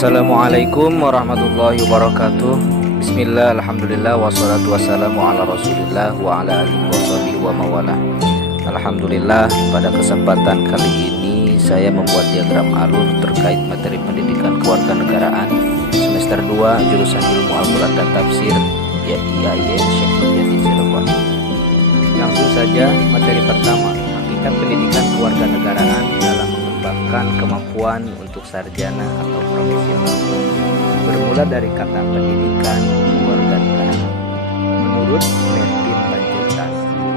Assalamualaikum warahmatullahi wabarakatuh. Bismillah, alhamdulillah, wassalatu wassalamu ala rasulillah wa ala alihi washabihi wa mawalah. Alhamdulillah, pada kesempatan kali ini saya membuat diagram alur terkait materi pendidikan kewarganegaraan semester 2 jurusan ilmu Al-Quran dan tafsir IAIN Syekh Nurjadin Cirebon. Langsung saja materi pertama, hakikat pendidikan kewarganegaraan dalam mengembangkan kemampuan untuk sarjana atau profesional. Bermula dari kata pendidikan kewarganegaraan. Menurut Martin Panjaitan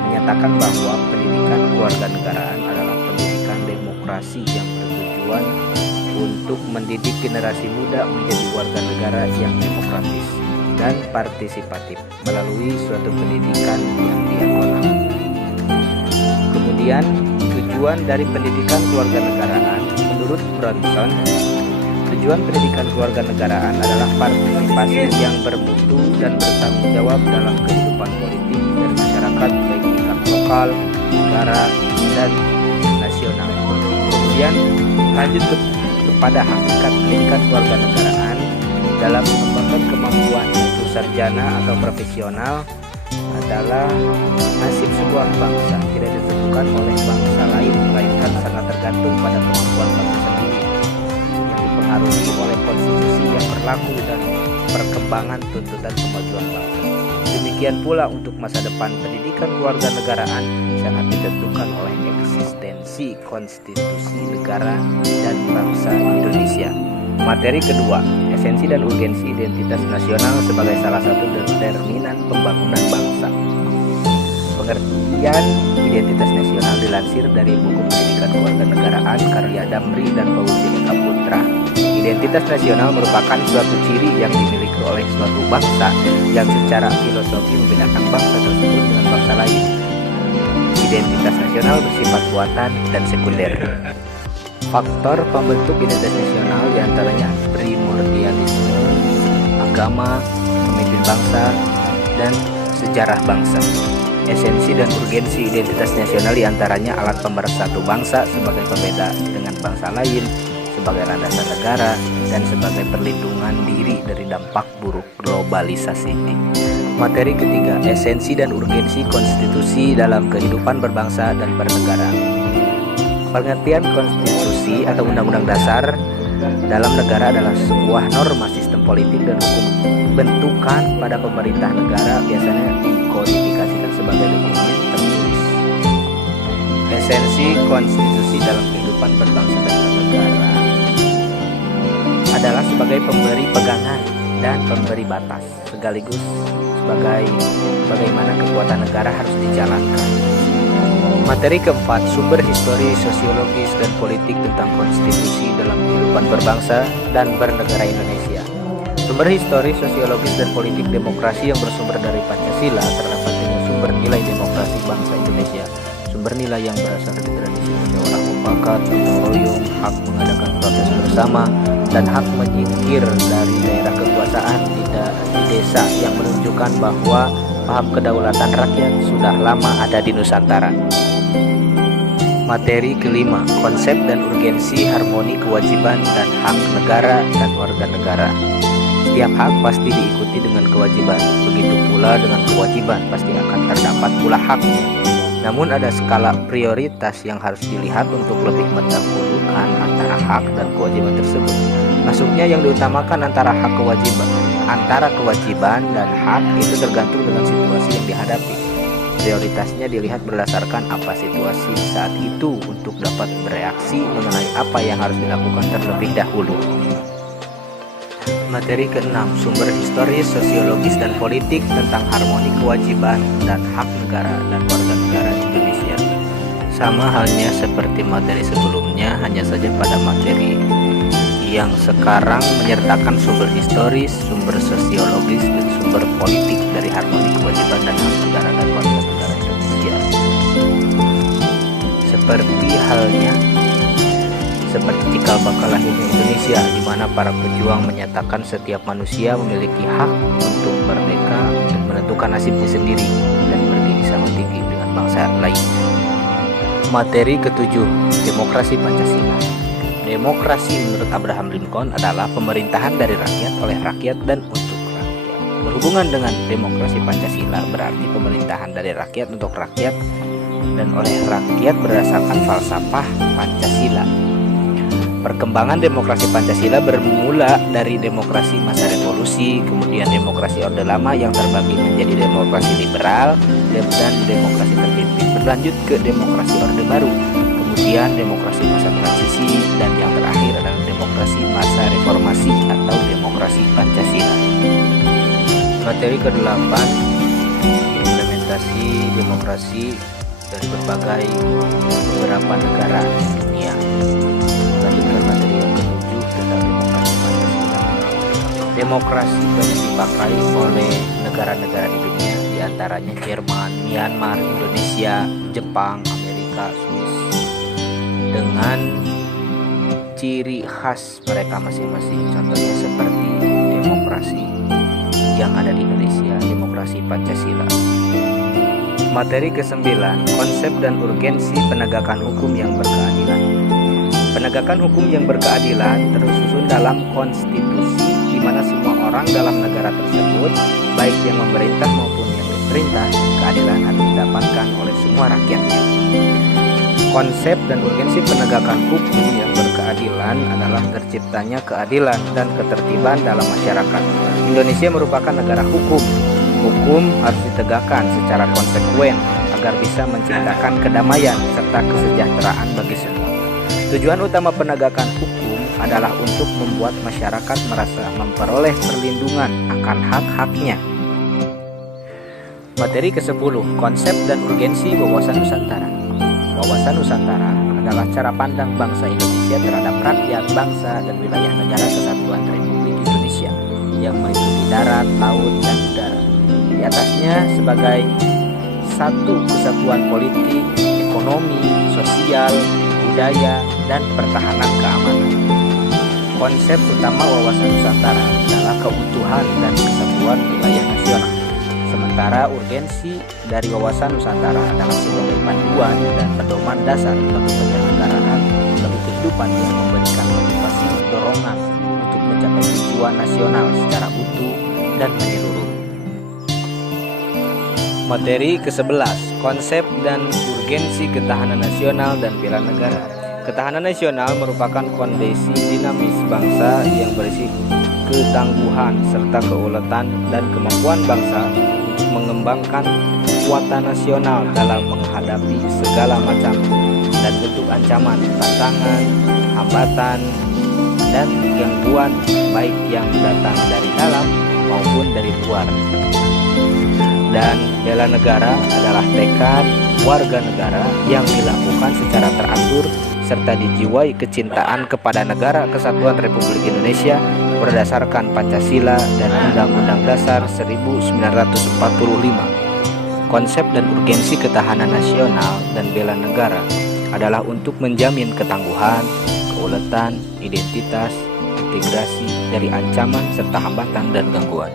menyatakan bahwa pendidikan kewarganegaraan adalah pendidikan demokrasi yang bertujuan untuk mendidik generasi muda menjadi warga negara yang demokratis dan partisipatif melalui suatu pendidikan yang diakonal. Kemudian tujuan dari pendidikan kewarganegaraan menurut Bronson, tujuan pendidikan kewarganegaraan adalah partisipasi yang bermutu dan bertanggung jawab dalam kehidupan politik dan masyarakat baik tingkat lokal, negara, dan nasional. Kemudian lanjut kepada hakikat pendidikan kewarganegaraan dalam mengembangkan kemampuan untuk sarjana atau profesional adalah nasib sebuah bangsa tidak ditentukan oleh bangsa lain, melainkan sangat tergantung pada kemampuan bangsa sendiri yang dipengaruhi oleh konstitusi yang berlaku dan perkembangan tuntutan kemajuan bangsa. Demikian pula untuk masa depan pendidikan kewarganegaraan sangat ditentukan oleh eksistensi konstitusi negara dan bangsa Indonesia. Materi kedua, esensi dan urgensi identitas nasional sebagai salah satu determinan pembangunan bangsa. Pengertian identitas nasional dilansir dari buku pendidikan kewarganegaraan karya Damri dan Fauzi Eka Putra. Identitas nasional merupakan suatu ciri yang dimiliki oleh suatu bangsa yang secara filosofi membedakan bangsa tersebut dengan bangsa lain. Identitas nasional bersifat buatan dan sekunder. Faktor pembentuk identitas nasional diantaranya primordialisme, agama, pemimpin bangsa, dan sejarah bangsa. Esensi dan urgensi identitas nasional diantaranya alat pemersatu bangsa sebagai pembeda dengan bangsa lain, sebagai landasan negara, dan sebagai perlindungan diri dari dampak buruk globalisasi. Materi ketiga, esensi dan urgensi konstitusi dalam kehidupan berbangsa dan bernegara. Pengertian konstitusi atau undang-undang dasar dalam negara adalah sebuah norma sistem politik dan hukum bentukan pada pemerintah negara, biasanya dikodifikasikan sebagai dokumen tertulis. Esensi konstitusi dalam kehidupan berbangsa dan bernegara adalah sebagai pemberi pegangan dan pemberi batas, sekaligus sebagai bagaimana kekuatan negara harus dijalankan. Materi keempat, sumber histori, sosiologis, dan politik tentang konstitusi dalam kehidupan berbangsa dan bernegara Indonesia. Sumber histori, sosiologis, dan politik demokrasi yang bersumber dari Pancasila terdapat dengan sumber nilai demokrasi bangsa Indonesia, sumber nilai yang berasal dari tradisi musyawarah mufakat, gotong royong, hak mengadakan protes bersama, dan hak menyingkir dari daerah kekuasaan di desa yang menunjukkan bahwa paham kedaulatan rakyat sudah lama ada di Nusantara. Materi kelima, konsep dan urgensi harmoni kewajiban dan hak negara dan warga negara. Setiap hak pasti diikuti dengan kewajiban, begitu pula dengan kewajiban pasti akan terdapat pula haknya. Namun ada skala prioritas yang harus dilihat untuk lebih mendahulukan antara hak dan kewajiban tersebut. Masuknya yang diutamakan antara kewajiban dan hak itu tergantung dengan situasi yang dihadapi. Prioritasnya dilihat berdasarkan apa situasi saat itu untuk dapat bereaksi mengenai apa yang harus dilakukan terlebih dahulu. Materi keenam, sumber historis, sosiologis, dan politik tentang harmoni kewajiban dan hak negara dan warga negara Indonesia. Sama halnya seperti materi sebelumnya, hanya saja pada materi yang sekarang menyertakan sumber historis, sumber sosiologis, dan sumber politik dari harmoni kewajiban dan hak negara dan warga negara Indonesia. Seperti cikal bakal lahirnya Indonesia, di mana para pejuang menyatakan setiap manusia memiliki hak untuk merdeka dan menentukan nasibnya sendiri dan berdiri sama tinggi dengan bangsa lain. Materi ketujuh, demokrasi Pancasila. Demokrasi menurut Abraham Lincoln adalah pemerintahan dari rakyat, oleh rakyat, dan untuk rakyat. Berhubungan dengan demokrasi Pancasila berarti pemerintahan dari rakyat untuk rakyat dan oleh rakyat berdasarkan falsafah Pancasila. Perkembangan demokrasi Pancasila bermula dari demokrasi masa revolusi, kemudian demokrasi Orde Lama yang terbagi menjadi demokrasi liberal dan demokrasi terpimpin, berlanjut ke demokrasi Orde Baru, kemudian demokrasi masa transisi, dan yang terakhir adalah demokrasi masa reformasi atau demokrasi Pancasila. Materi ke-8, implementasi demokrasi dari berbagai beberapa negara di dunia. Lanjutkan materi yang ke-7 tentang demokrasi Pancasila. Demokrasi banyak dipakai oleh negara-negara di dunia, diantaranya Jerman, Myanmar, Indonesia, Jepang, Amerika, Swiss, dengan ciri khas mereka masing-masing. Contohnya seperti demokrasi yang ada di Indonesia, demokrasi Pancasila. Materi ke-9, konsep dan urgensi penegakan hukum yang berkeadilan. Penegakan hukum yang berkeadilan tersusun dalam konstitusi di mana semua orang dalam negara tersebut, baik yang memerintah maupun yang diperintah, keadilan harus didapatkan oleh semua rakyatnya. Konsep dan urgensi penegakan hukum yang berkeadilan adalah terciptanya keadilan dan ketertiban dalam masyarakat. Indonesia merupakan negara hukum. Hukum harus ditegakkan secara konsekuen agar bisa menciptakan kedamaian serta kesejahteraan bagi semua. Tujuan utama penegakan hukum adalah untuk membuat masyarakat merasa memperoleh perlindungan akan hak-haknya. Materi ke-10, konsep dan urgensi wawasan Nusantara. Wawasan Nusantara adalah cara pandang bangsa Indonesia terhadap rakyat, bangsa, dan wilayah negara kesatuan Republik Indonesia yang meliputi darat, laut, dan udara. Di atasnya sebagai satu kesatuan politik, ekonomi, sosial, budaya, dan pertahanan keamanan. Konsep utama wawasan Nusantara adalah keutuhan dan kesatuan wilayah nasional. Sementara urgensi dari wawasan Nusantara adalah sebagai panduan dan pedoman dasar bagi penyelenggaraan bagi kehidupan yang memberikan motivasi dorongan untuk mencapai tujuan nasional secara utuh dan menyeluruh. Materi ke-11, konsep dan urgensi ketahanan nasional dan bela negara. Ketahanan nasional merupakan kondisi dinamis bangsa yang berisi ketangguhan serta keuletan dan kemampuan bangsa untuk mengembangkan kekuatan nasional dalam menghadapi segala macam dan bentuk ancaman, tantangan, hambatan, dan gangguan baik yang datang dari dalam maupun dari luar. Dan bela negara adalah tekad warga negara yang dilakukan secara teratur serta dijiwai kecintaan kepada negara kesatuan Republik Indonesia berdasarkan Pancasila dan Undang-Undang Dasar 1945. Konsep dan urgensi ketahanan nasional dan bela negara adalah untuk menjamin ketangguhan, keuletan, identitas, integrasi dari ancaman serta hambatan dan gangguan.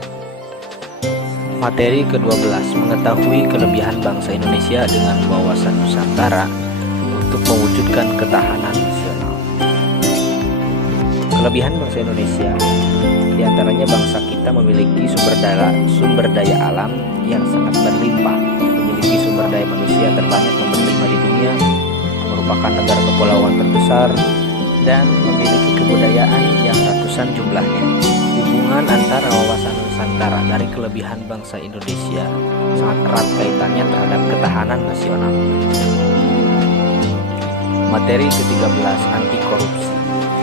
Materi ke-12, mengetahui kelebihan bangsa Indonesia dengan wawasan Nusantara untuk mewujudkan ketahanan nasional. Kelebihan bangsa Indonesia diantaranya bangsa kita memiliki sumber daya alam yang sangat berlimpah, memiliki sumber daya manusia terbanyak nomor 5 di dunia, merupakan negara kepulauan terbesar, dan memiliki kebudayaan yang ratusan jumlahnya. Hubungan antara wawasan Nusantara dari kelebihan bangsa Indonesia sangat erat kaitannya terhadap ketahanan nasional. Materi ke-13, anti korupsi.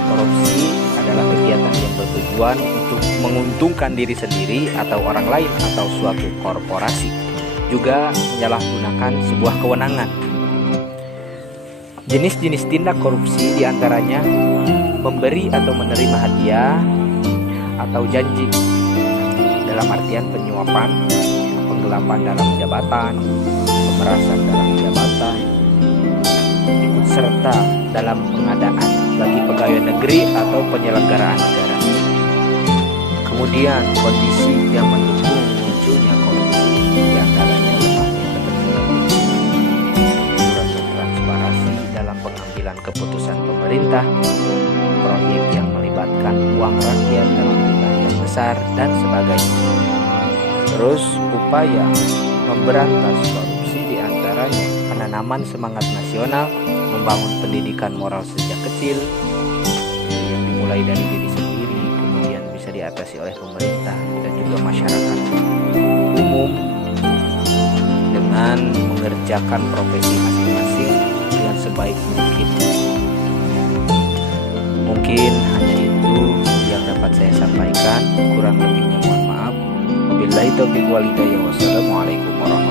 Korupsi adalah kegiatan yang bertujuan untuk menguntungkan diri sendiri atau orang lain atau suatu korporasi, juga menyalahgunakan sebuah kewenangan. Jenis-jenis tindak korupsi diantaranya memberi atau menerima hadiah atau janji, dalam artian penyuapan, penggelapan dalam jabatan, pemerasan dalam jabatan, ikut serta dalam pengadaan bagi pegawai negeri atau penyelenggaraan negara. Kemudian kondisi yang mendukung munculnya korupsi diantaranya lemahnya keterbukaan, transparansi dalam pengambilan keputusan pemerintah, proyek yang melibatkan uang rakyat dalam jumlah yang besar dan sebagainya. Terus upaya memberantas korupsi diantaranya penanaman semangat nasional, membangun pendidikan moral sejak kecil yang dimulai dari diri sendiri, kemudian bisa diatasi oleh pemerintah dan juga masyarakat umum dengan mengerjakan profesi masing-masing dengan sebaik mungkin. Mungkin hanya itu yang dapat saya sampaikan, kurang lebihnya mohon maaf. Wabillahi taufiq wal hidayah. Wassalamualaikum warahmatullahi wabarakatuh.